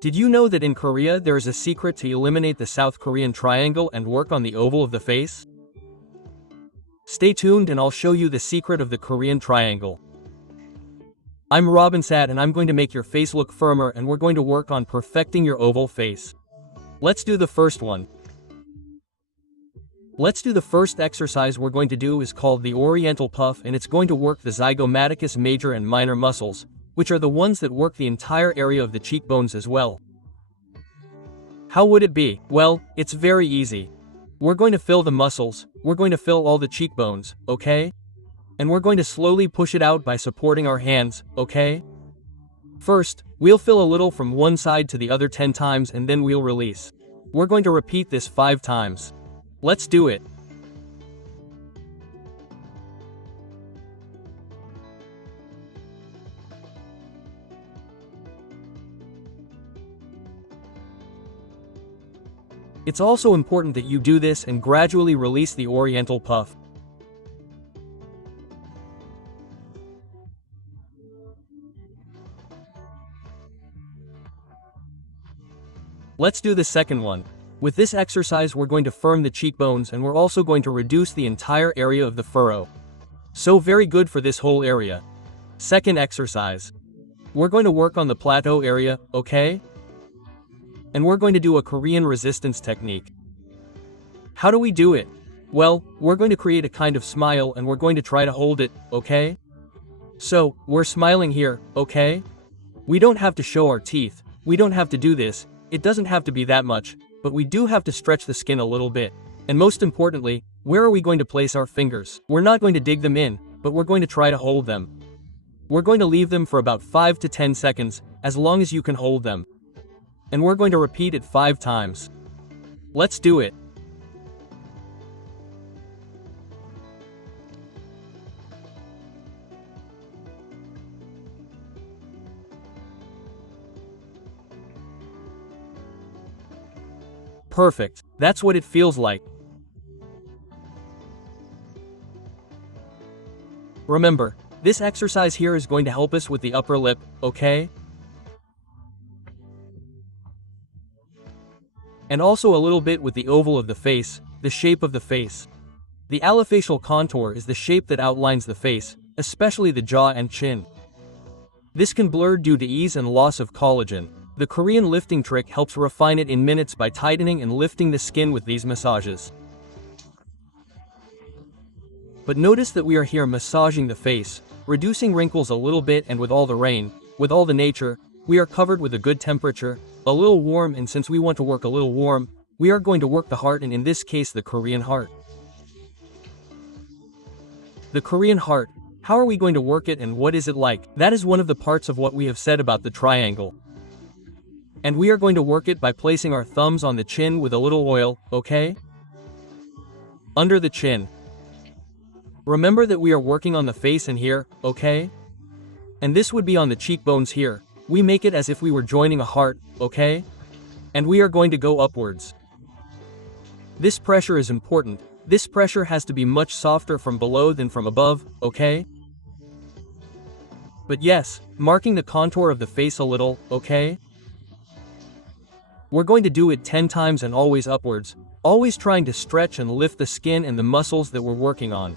Did you know that in Korea there is a secret to eliminate the South Korean triangle and work on the oval of the face? Stay tuned and I'll show you the secret of the Korean triangle. I'm Robensad and I'm going to make your face look firmer, and we're going to work on perfecting your oval face. Let's do the first one. Let's do the first exercise we're going to do is called the Oriental puff, and it's going to work the Zygomaticus major and minor muscles, which are the ones that work the entire area of the cheekbones as well. How would it be? Well, it's very easy. We're going to fill the muscles, we're going to fill all the cheekbones, okay? And we're going to slowly push it out by supporting our hands, okay? First, we'll fill a little from one side to the other 10 times and then we'll release. We're going to repeat this 5 times. Let's do it. It's also important that you do this and gradually release the Oriental puff. Let's do the second one. With this exercise we're going to firm the cheekbones, and we're also going to reduce the entire area of the furrow. So very good for this whole area. Second exercise. We're going to work on the plateau area, okay? And we're going to do a Korean resistance technique. How do we do it? Well, we're going to create a kind of smile and we're going to try to hold it, okay? So, we're smiling here, okay? We don't have to show our teeth, we don't have to do this, it doesn't have to be that much, but we do have to stretch the skin a little bit. And most importantly, where are we going to place our fingers? We're not going to dig them in, but we're going to try to hold them. We're going to leave them for about 5 to 10 seconds, as long as you can hold them. And we're going to repeat it 5 times. Let's do it. Perfect. That's what it feels like. Remember, this exercise here is going to help us with the upper lip, okay? And also a little bit with the oval of the face, the shape of the face. The allofacial contour is the shape that outlines the face, especially the jaw and chin. This can blur due to ease and loss of collagen. The Korean lifting trick helps refine it in minutes by tightening and lifting the skin with these massages. But notice that we are here massaging the face, reducing wrinkles a little bit, and with all the rain, with all the nature, we are covered with a good temperature, a little warm, and since we want to work a little warm, we are going to work the heart, and in this case the Korean heart. The Korean heart, how are we going to work it and what is it like? That is one of the parts of what we have said about the triangle. And we are going to work it by placing our thumbs on the chin with a little oil, okay? Under the chin. Remember that we are working on the face and here, okay? And this would be on the cheekbones here. We make it as if we were joining a heart, okay? And we are going to go upwards. This pressure is important. This pressure has to be much softer from below than from above, okay? But yes, marking the contour of the face a little, okay? We're going to do it 10 times and always upwards, always trying to stretch and lift the skin and the muscles that we're working on.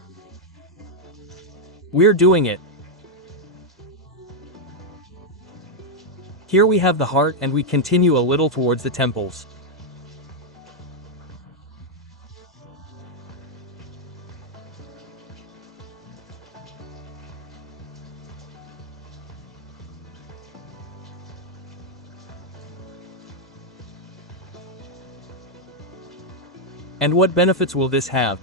We're doing it. Here we have the heart and we continue a little towards the temples. And what benefits will this have?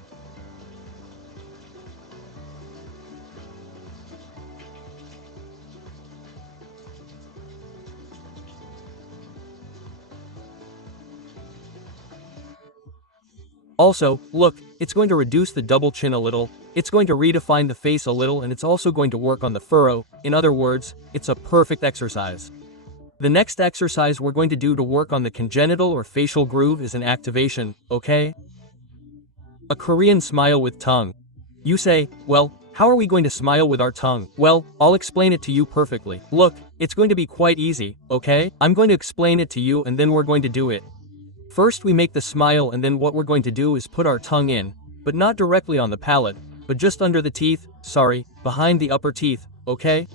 Also, look, it's going to reduce the double chin a little, it's going to redefine the face a little, and it's also going to work on the furrow. In other words, it's a perfect exercise. The next exercise we're going to do to work on the congenital or facial groove is an activation, okay? A Korean smile with tongue. You say, well, How are we going to smile with our tongue? Well, I'll explain it to you perfectly. Look, it's going to be quite easy, okay? I'm going to explain it to you and then we're going to do it. First we make the smile and then what we're going to do is put our tongue in, but not directly on the palate, but just under the teeth, behind the upper teeth, okay?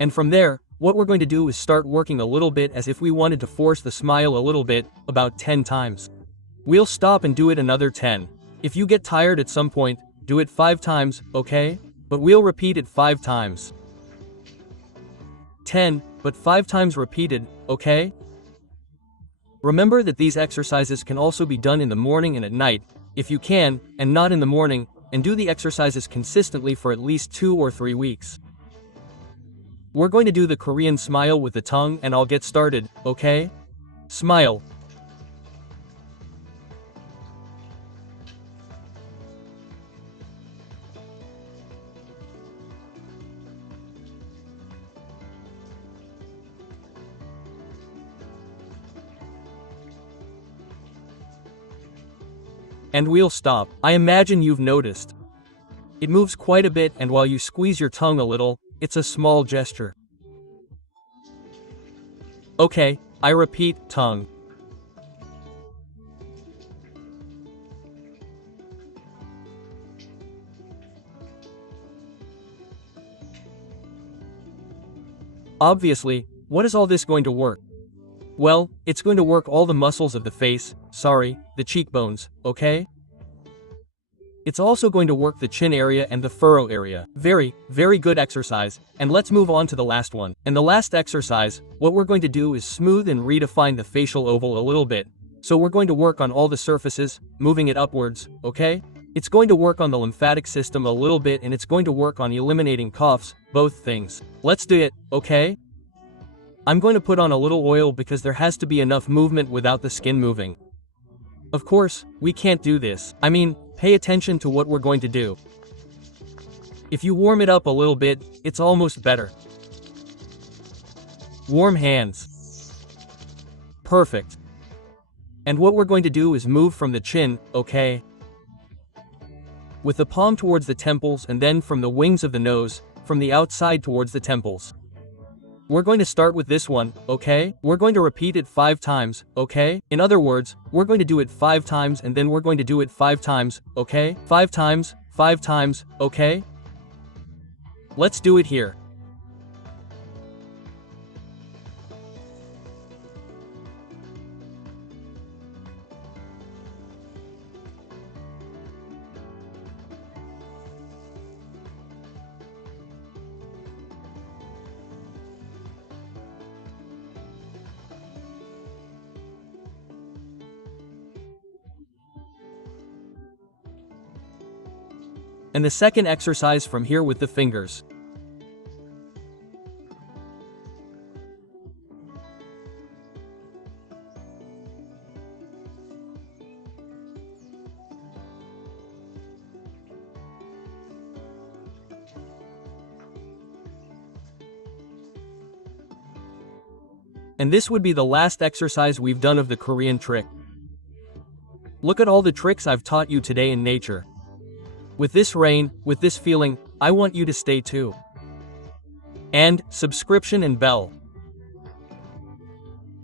And from there, what we're going to do is start working a little bit as if we wanted to force the smile a little bit, about 10 times. We'll stop and do it another 10. If you get tired at some point, do it 5 times, okay? But we'll repeat it 5 times. 10, but 5 times repeated, okay? Remember that these exercises can also be done in the morning and at night, if you can, and not in the morning, and do the exercises consistently for at least 2 or 3 weeks. We're going to do the Korean smile with the tongue and I'll get started, okay? Smile. And we'll stop. I imagine you've noticed. It moves quite a bit and while you squeeze your tongue a little, it's a small gesture. Okay, I repeat, tongue. Obviously, what is all this going to work? Well, it's going to work all the muscles of the face, the cheekbones, okay? It's also going to work the chin area and the furrow area. Very, very good exercise, and let's move on to the last one. And the last exercise, what we're going to do is smooth and redefine the facial oval a little bit. So we're going to work on all the surfaces, moving it upwards, okay? It's going to work on the lymphatic system a little bit and it's going to work on eliminating coughs, both things. Let's do it, okay? I'm going to put on a little oil because there has to be enough movement without the skin moving. Of course, we can't do this. I mean, pay attention to what we're going to do. If you warm it up a little bit, it's almost better. Warm hands. Perfect. And what we're going to do is move from the chin, okay? With the palm towards the temples and then from the wings of the nose, from the outside towards the temples. We're going to start with this one, okay? We're going to repeat it 5 times, okay? In other words, we're going to do it 5 times and then we're going to do it 5 times, okay? 5 times, okay? Let's do it here. And the second exercise from here with the fingers. And this would be the last exercise we've done of the Korean trick. Look at all the tricks I've taught you today in nature. With this rain, with this feeling, I want you to stay too. And, subscription and bell.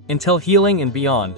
Until healing and beyond.